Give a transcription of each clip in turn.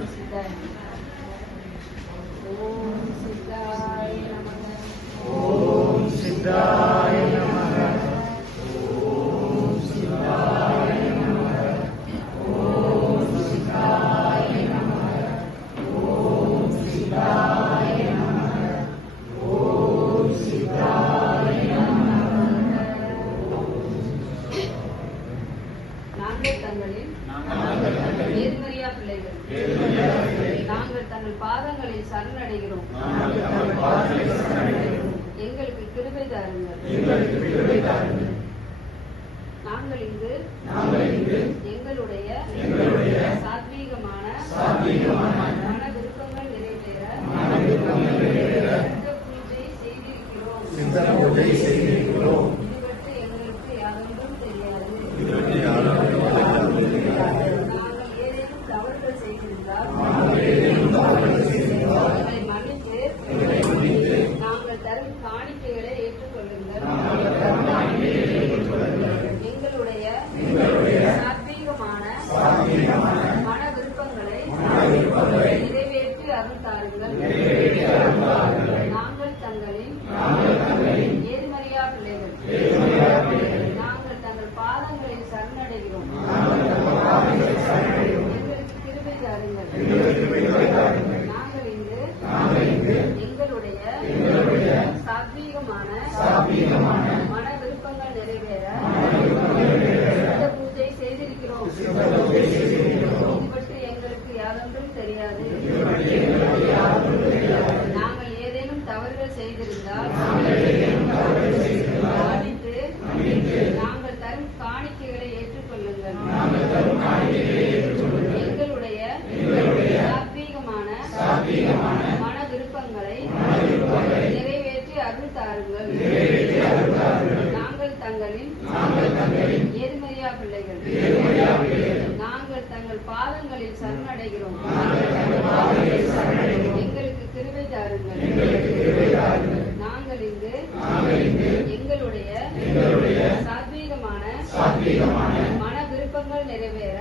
ஓம் சித்தாய நமக. ஓம் சித்தாய நமக. ஓம் சித்தாய நமக. ஓம் சித்தாய நமக. ஓம் சித்தாய நமக. ஓம் சித்தாய நமக. நாங்கள் தங்களின் நேர்மறையா பிள்ளைகள். நாங்கள் தங்கள் பாதங்களில் சரணடைகிறோம். எங்களுக்கு கிருபை தாருங்கள். நாங்கள் இங்கு எங்களுடைய சாத்வீகமான மன விருப்பங்கள் நிறைவேற சித்த பூஜை செய்திருக்கிறோம். இது பற்றி எங்களுக்கு யாதொன்றும் தெரியாது. நாங்கள் ஏதேனும் தவறுகள் செய்திருந்தால் எங்களை மன்னித்து நாங்கள் தரும் காணிக்கைகளை ஏற்றுக்கொள்ளுங்கள். எங்களுடைய சாத்வீகமான மன விருப்பங்களை நிறைவேற்றி அருள் தாருங்கள். நாங்கள் தங்களின் நேர்மறையா பிள்ளைகள். நாங்கள் தங்கள் பாதங்களில் சரணடைகிறோம். எங்களுக்கு கிருபை தாருங்கள். நாங்கள் இங்கு எங்களுடைய சாத்வீகமான மன விருப்பங்கள் நிறைவேற சித்த பூஜை செய்திருக்கிறோம். இது பற்றி எங்களுக்கு யாதொன்றும் தெரியாது. நாங்கள் ஏதேனும் தவறுகள் செய்திருந்தால் மன்னித்து நாங்கள் தரும் காணிக்கைகளை ஏற்றுக்கொள்ளுங்கள். எங்களுடைய சாத்வீகமான மன விருப்பங்களை நிறைவேற்றி அருள் தாருங்கள். நாங்கள் தங்களின் நேர்மறையா பிள்ளைகள். நாங்கள் தங்கள் பாதங்களில் சரணடைகிறோம். எங்களுக்கு கிருபை தாருங்கள். நாங்கள் இங்கு எங்களுடைய சாத்வீகமான மன விருப்பங்கள் நிறைவேற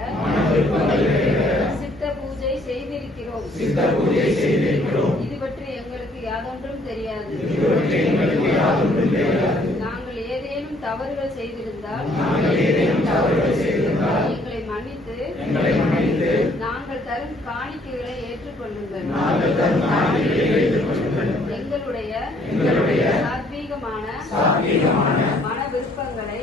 சித்த பூஜை செய்திருக்கிறோம். இது பற்றி எங்களுக்கு யாதொன்றும் தெரியாது. நாங்கள் ஏதேனும் தவறுகள் செய்திருந்தால் எங்களை மன்னித்து நாங்கள் தரும் காணிக்கைகளை ஏற்றுக்கொள்ளுங்கள். எங்களுடைய சாத்வீகமான மன விருப்பங்களை